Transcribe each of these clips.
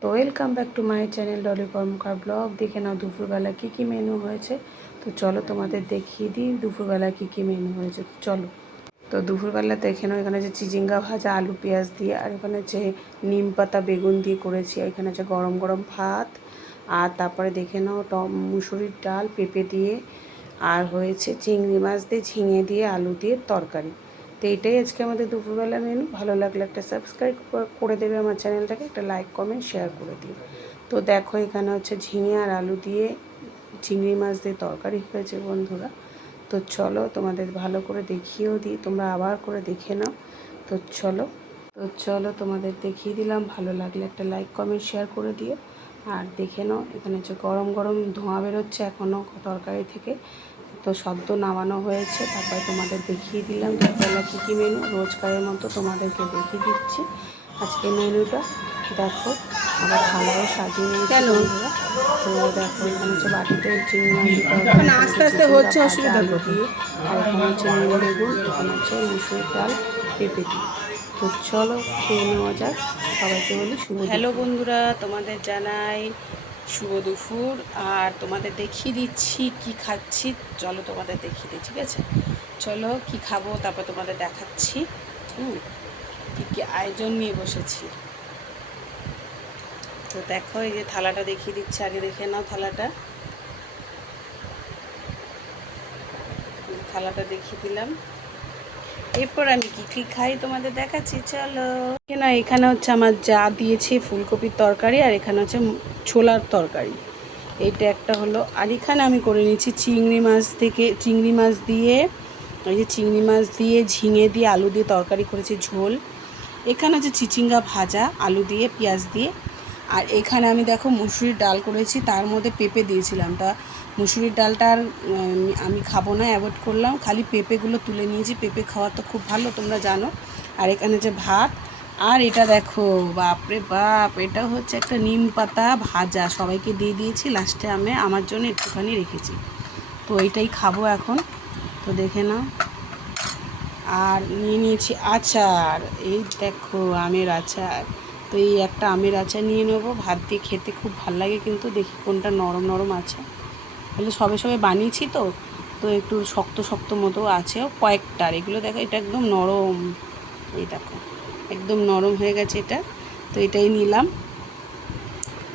তো welcome back to my channel Dolly Karmakar vlog দেখে নাও দুপুরবেলা কী কী মেনু হয়েছে। তো চলো তোমাদের দেখিয়ে দিই দুপুরবেলা কী কী মেনু হয়েছে। চলো। তো দুপুরবেলা দেখে নাও এখানে যে চিচিঙ্গা ভাজা, আলু পেঁয়াজ দিয়ে, আর এখানে যে নিম পাতা বেগুন দিয়ে করেছি এখানে যে গরম গরম ভাত। আর তারপরে দেখে নাও টম, মুসুরির ডাল, পেঁপে দিয়ে, আর হয়েছে চিংড়ি মাছ দিয়ে, ঝিঙে দিয়ে, আলু দিয়ে তরকারি। তো এটাই আজকে আমাদের দুপুরবেলা মেনু ভালো লাগলে একটা সাবস্ক্রাইব করে দেবে আমার চ্যানেলটাকে একটা লাইক কমেন্ট শেয়ার করে দিও। তো দেখো এখানে হচ্ছে ঝিঙে আর আলু দিয়ে চিংড়ি মাছ দিয়ে তরকারি হয়েছে বন্ধুরা। তো চলো তোমাদের ভালো করে দেখিয়েও দিই, তোমরা আবার করে দেখে নাও। তো চলো তো চলো তোমাদের দেখিয়ে দিলাম। ভালো লাগলে একটা লাইক কমেন্ট শেয়ার করে দিও। আর দেখে নাও, এখানে হচ্ছে গরম গরম ধোঁয়া বেরোচ্ছে এখনও তরকারি থেকে। তো সদ্য নামানো হয়েছে তারপরে তোমাদের দেখিয়ে দিলাম দুপুরবেলা কী কী মেনু রোজকারের মতো তোমাদেরকে দেখিয়ে দিচ্ছি আজকে মেনুটা দেখো আবার থালাও সাজিয়ে নিয়েছি বন্ধুরা। তো দেখো এখানে হচ্ছে বাটিতে চিংড়ি মাছ আস্তে আস্তে হচ্ছে অসুবিধা দিয়ে। আর এখানে হচ্ছে নীল বেগুন এখানে হচ্ছে মুসুর ডাল পেঁপে দিয়ে। তো চলো খেয়ে নেওয়া যাক। সবাইকে বলি শুভ হ্যালো বন্ধুরা তোমাদের জানাই শুভ দুপুর। আর তোমাদের দেখিয়ে দিচ্ছি কি খাচ্ছি। চলো তোমাদের দেখিয়ে দিই, ঠিক আছে? চলো কি খাব, তারপর তোমাদের দেখাচ্ছি। হুম, কী কী আয়োজন নিয়ে বসেছি। তো দেখো, এই যে থালাটা দেখিয়ে দিচ্ছি, আগে দেখে নাও থালাটা। থালাটা দেখিয়ে দিলাম। এরপর আমি কি কি খাই তোমাদের দেখাচ্ছি, চলো। না এখানে হচ্ছে আমার যা দিয়েছে, ফুলকপির তরকারি, আর এখানে হচ্ছে ছোলার তরকারি। এটা একটা হলো। আর এখানে আমি করে নিয়েছি চিংড়ি মাছ থেকে, চিংড়ি মাছ দিয়ে ওই যে চিংড়ি মাছ দিয়ে, ঝিঙে দিয়ে, আলু দিয়ে তরকারি করেছি ঝোল। এখানে হচ্ছে চিচিঙ্গা ভাজা, আলু দিয়ে, পেঁয়াজ দিয়ে আর এখানে আমি দেখো মুসুরির ডাল করেছি, তার মধ্যে পেঁপে দিয়েছিলাম। তা মুসুরির ডালটা আর আমি খাব না, অ্যাভয়েড করলাম। খালি পেঁপেগুলো তুলে নিয়েছি, পেঁপে খাওয়া তো খুব ভালো, তোমরা জানো। আর এখানে যে ভাত, আর এটা দেখো, বাপরে বাপ, এটা হচ্ছে একটা নিম পাতা ভাজা, সবাইকে দিয়ে দিয়েছি লাস্টে আমি, আমার জন্য একটুখানি রেখেছি। তো এইটাই খাব এখন, তো দেখে নাও। আর নিয়ে নিয়েছি আচার, এই দেখো আমের আচার। তো এই একটা আমের আচার নিয়ে নেব। ভাত দিয়ে খেতে খুব ভালো লাগে কিন্তু, দেখি কোনটা নরম নরম আছে। তাহলে সবে সবে বানিয়েছি তো তো একটু শক্ত শক্ত মতো আছে কয়েকটা। আর এগুলো দেখো, এটা একদম নরম। এই দেখো, একদম নরম হয়ে গেছে এটা। তো এটাই নিলাম।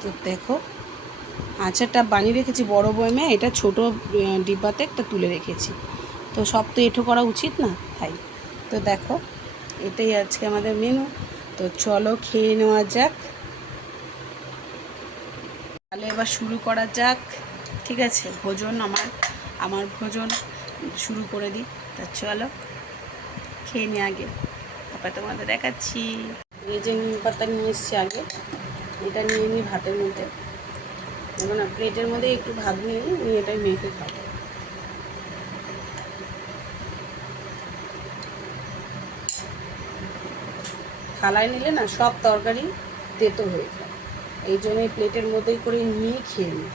তো দেখো, আচারটা বানিয়ে রেখেছি বড় বয়মে এটা ছোট ডিব্বাতে একটা তুলে রেখেছি। তো সব তো এঁঠো করা উচিত না? তাই। তো দেখো, এটাই আজকে আমাদের মেনু তো চলো খেয়ে নেওয়া যাক। তাহলে এবার শুরু করা যাক। ঠিক আছে, ভোজন আমার আমার ভোজন শুরু করে দিই। তা চলো, খেয়ে নিই আগে। তারপর তোমাদের দেখাচ্ছি। এই যে নিম পাতা নিয়ে এসছি আগে, এটা নিয়ে নিই ভাতের মধ্যে। না প্লেটের মধ্যে একটু ভাত নিয়ে নিয়ে এটাই মেখে খাব। থালায় নিলে না সব তরকারি তেতো হয়ে যায়। এই জন্য প্লেটের মধ্যেই করে নিয়ে খেয়ে নিই।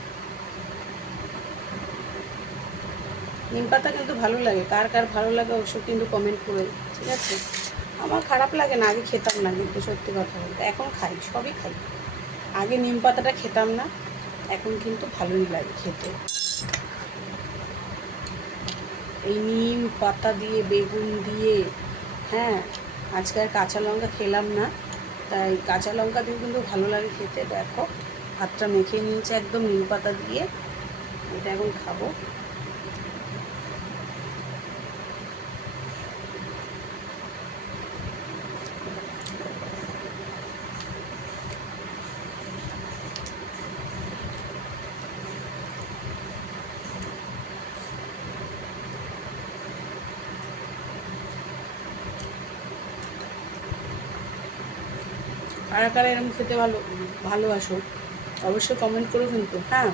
নিম পাতা কিন্তু ভালো লাগে, কার কার ভালো লাগে অবশ্য কিন্তু কমেন্ট করে, ঠিক আছে? আমার খারাপ লাগে না, আগে খেতাম না কিন্তু সত্যি কথা বলতে, এখন খাই, সবই খাই। আগে নিম পাতাটা খেতাম না, এখন কিন্তু ভালোই লাগে খেতে। এই নিম পাতা দিয়ে, বেগুন দিয়ে হ্যাঁ আজকে আর কাঁচা লঙ্কা খেলাম না, তাই কাঁচা লঙ্কা দিয়ে কিন্তু ভালো লাগে খেতে। দেখো, ভাতটা মেখে নিয়েছে একদম নিম পাতা দিয়ে। এটা এখন খাব। কারা কারা এরকম খেতে ভালো ভালোবাসো অবশ্যই কমেন্ট করো কিন্তু হ্যাঁ?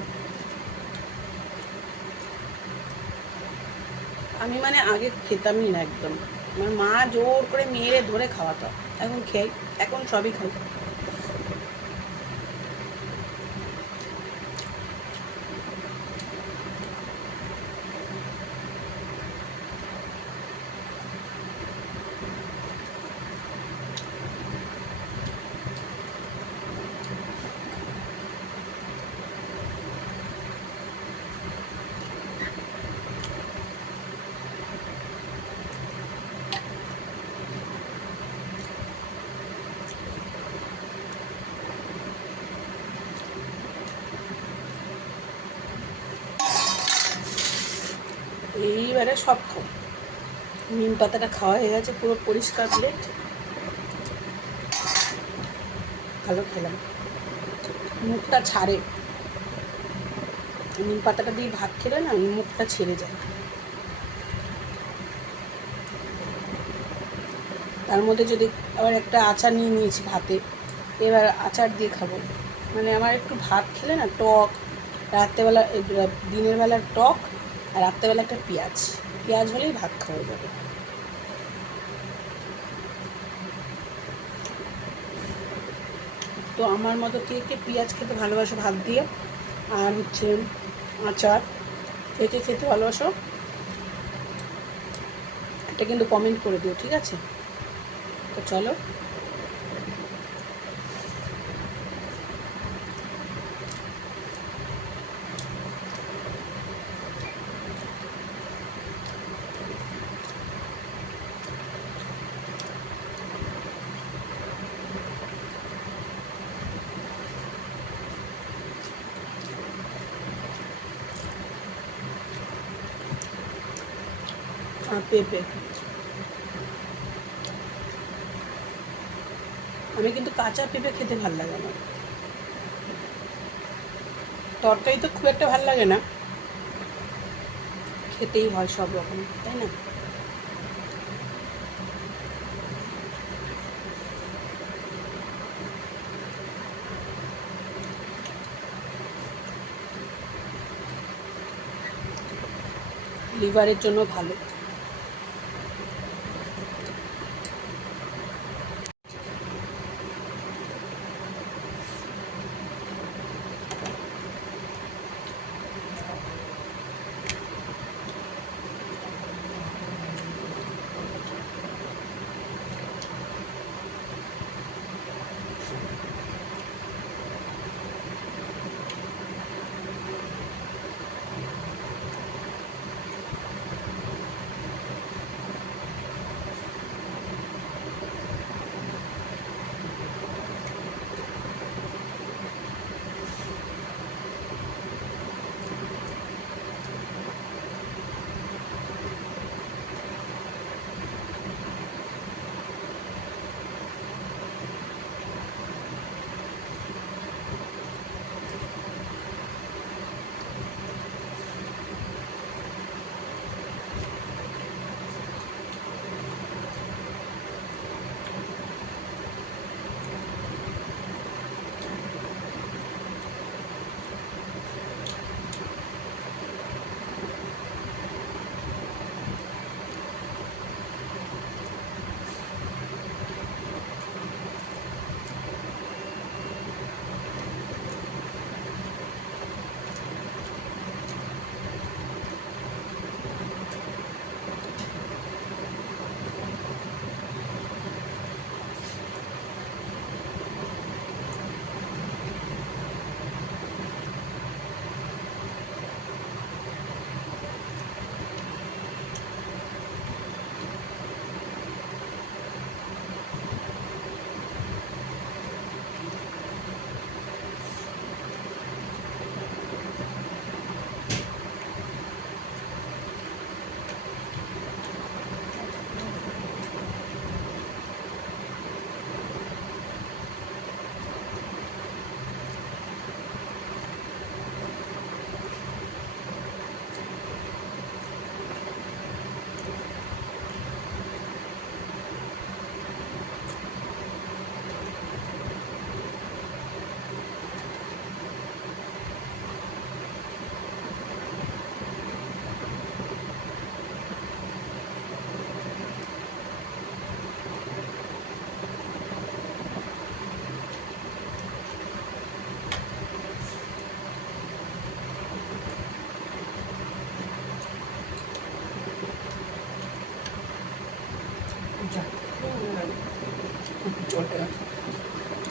আমি মানে আগে খেতামই না একদম। আমার মা জোর করে মেরে ধরে খাওয়াতো, এখন খেয়ে, এখন সবই খাই। এবারে সব খাও নিম পাতাটা খাওয়া হয়ে গেছে, পুরো পরিষ্কার প্লেট ভালো খেলাম। মুখটা ছাড়ে। নিম পাতাটা দিয়ে ভাত খেলে না মুখটা ছেড়ে যায়। তার মধ্যে যদি আবার একটা আচার নিয়ে নিয়েছি ভাতে, এবার আচার দিয়ে খাব। মানে আমার একটু ভাত খেলে না, টক, রাত্রেবেলা দিনের বেলার টক আর রাত্রেবেলা একটা পেঁয়াজ। পেঁয়াজ হলেই ভাত খাওয়া যাবে। তো আমার মতো কে কে পেঁয়াজ খেতে ভালোবাসো ভাত দিয়ে, আর হচ্ছে আচার কে কে খেতে ভালোবাসো, এটা কিন্তু কমেন্ট করে দিও, ঠিক আছে? তো চলো। আর পেঁপে আমি কিন্তু কাঁচা পেঁপে খেতে ভালো লাগে আমার। তরকারি তো খুব একটা ভালো লাগে না। খেতেই হয় সব রকম, তাই না? লিভারের জন্য ভালো।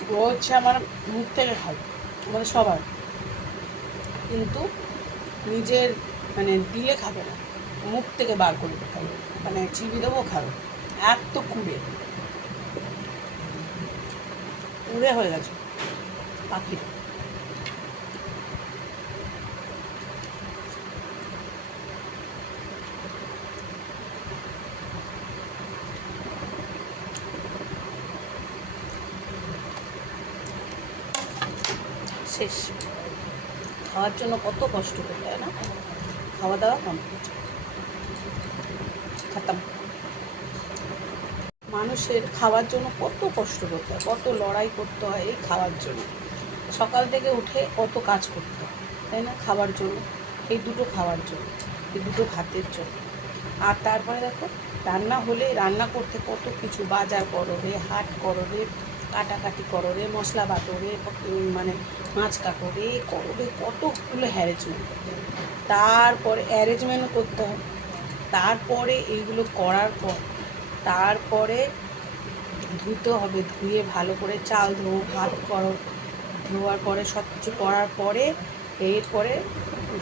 ও হচ্ছে আমার মুখ থেকে খায়, আমাদের সবার। কিন্তু নিজের মানে দিলে খাবে না। মুখ থেকে বার করে খাবে। মানে চিবি দেবো, খাবে। এত কুড়ে। উড়ে হয়ে গেছে। পাখি শেষ। খাওয়ার জন্য কত কষ্ট করতে হয় না? খাওয়া দাওয়া কমপ্লিট খতম। মানুষের খাওয়ার জন্য কত কষ্ট করতে হয়, কত লড়াই করতে হয় এই খাওয়ার জন্য। সকাল থেকে উঠে কত কাজ করতে হয়, তাই না? খাওয়ার জন্য, এই দুটো খাওয়ার জন্য, এই দুটো ভাতের জন্য। আর তারপরে দেখো, রান্না হলে রান্না করতে কত কিছু, বাজার করো রে, হাট করো রে কাটাকাটি করো রে, মশলা বাটো রে মানে মাছ কাটো রে, করো রে, কতগুলো হ্যারেজমেন্ট করতে হয় তারপরে অ্যারেঞ্জমেন্টও করতে হয় তারপরে এইগুলো করার পর, তারপরে ধুতে হবে, ধুয়ে ভালো করে চাল ধোও, ভাত করো। ধোয়ার পরে সব কিছু করার পরে, এরপরে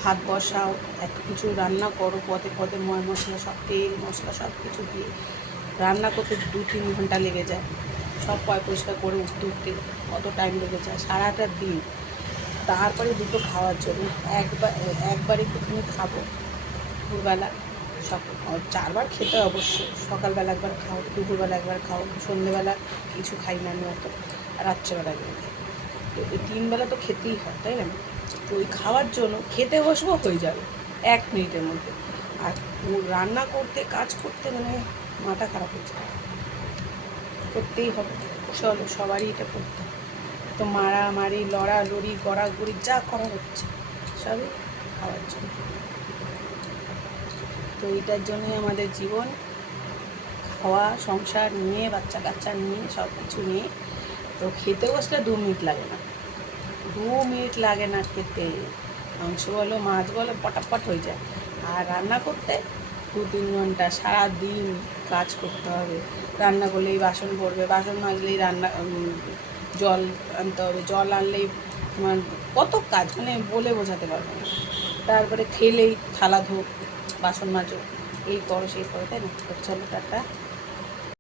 ভাত বসাও, এত কিছু রান্না করো, পদে পদে ময় মশলা, সব তেল, মশলা সব কিছু দিয়ে। রান্না করতে দু তিন ঘণ্টা লেগে যায়। সব পয় পরিষ্কার করে উঠতে উঠতে কত টাইম লেগে যায়, সারাটা দিন। তারপরে দুটো খাওয়ার জন্য, একবার, একবারে তুমি খাব দুপুরবেলা সক চারবার খেতে অবশ্যই। সকালবেলা একবার খাও, দুপুরবেলা একবার খাও, সন্ধেবেলা কিছু খাই না আমি অত, রাত্রেবেলা একবার খাই। তো এই তিনবেলা তো খেতেই হয়, তাই না? তো ওই খাওয়ার জন্য খেতে বসবো হয়ে যাবে, এক মিনিটের মধ্যে। আর রান্না করতে, কাজ করতে মানে মাথা খারাপ হয়ে যায়। করতেই হবে। চলো, সবারই এটা করতে তো মারামারি লড়ালড়ি গড়াগড়ি যা করা হচ্ছে, সবই খাওয়ার জন্য। তো এইটার জন্যই আমাদের জীবন, খাওয়া, সংসার নিয়ে, বাচ্চা কাচ্চা নিয়ে সব কিছু নিয়ে। তো খেতে বসলে দু মিনিট লাগে না। দু মিনিট লাগে না খেতে। মাংস বলো, মাছ বলো, পটাপট হয়ে যায়। আর রান্না করতে দু তিন ঘণ্টা সারা দিন কাজ করতে হবে। রান্না করলেই বাসন পড়বে, বাসন মাজলেই রান্না জল আনতে হবে। জল আনলেই তোমার কত কাজ মানে বলে বোঝাতে পারব না। তারপরে খেলেই থালা ধোক, বাসন মাজো এই করো, সেই করো, তাই না? ছেলেটা টাটা।